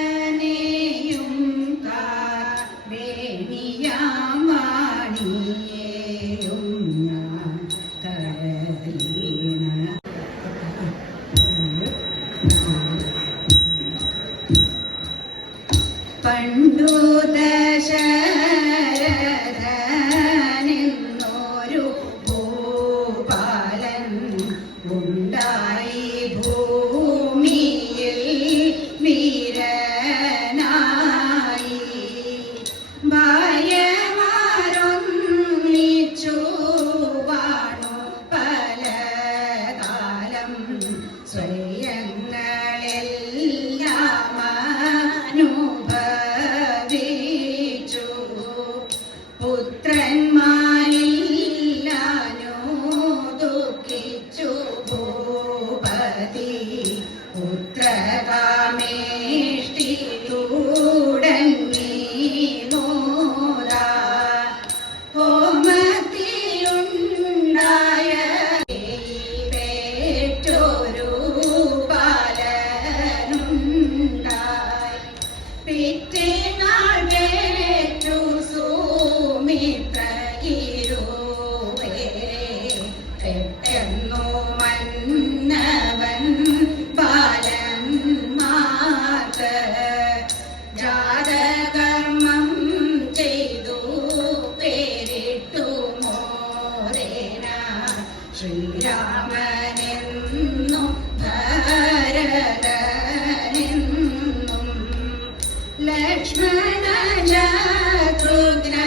വാരണമോഹനെയും വേണിയാമാണിയേയും കടലീണ പണ്ടു ദശരഥനെന്നൊരു ഭൂപാലൻ ഉണ്ടായി ഭൂമിയിൽ വീരനായി ഭാര്യമാരൊന്നിച്ചു വാണു പല കാലം സ്വയങ്ങളെല്ലാം അനുഭവിച്ചു പുത്രന്മാരില്ലാനോ ദുഃഖിച്ചു ഭൂപതി പുത്രകാമേഷ്ടി തുടങ്ങി മോരാ ഹോമത്തിലുണ്ടായ പേറ്റൊരു ബാലനുണ്ടായി പിറ്റേനാൾ പേറ്റു സുമിത്ര പെട്ടെന്നു മന്നവൻ ബാലന്മാർക്ക് ജാതകർമ്മം ചെയ്തു പേരിട്ടു മോരേന ശ്രീരാമനെന്നും ഭരതനെന്നും ലക്ഷ്മണ ശത്രുഘ്ന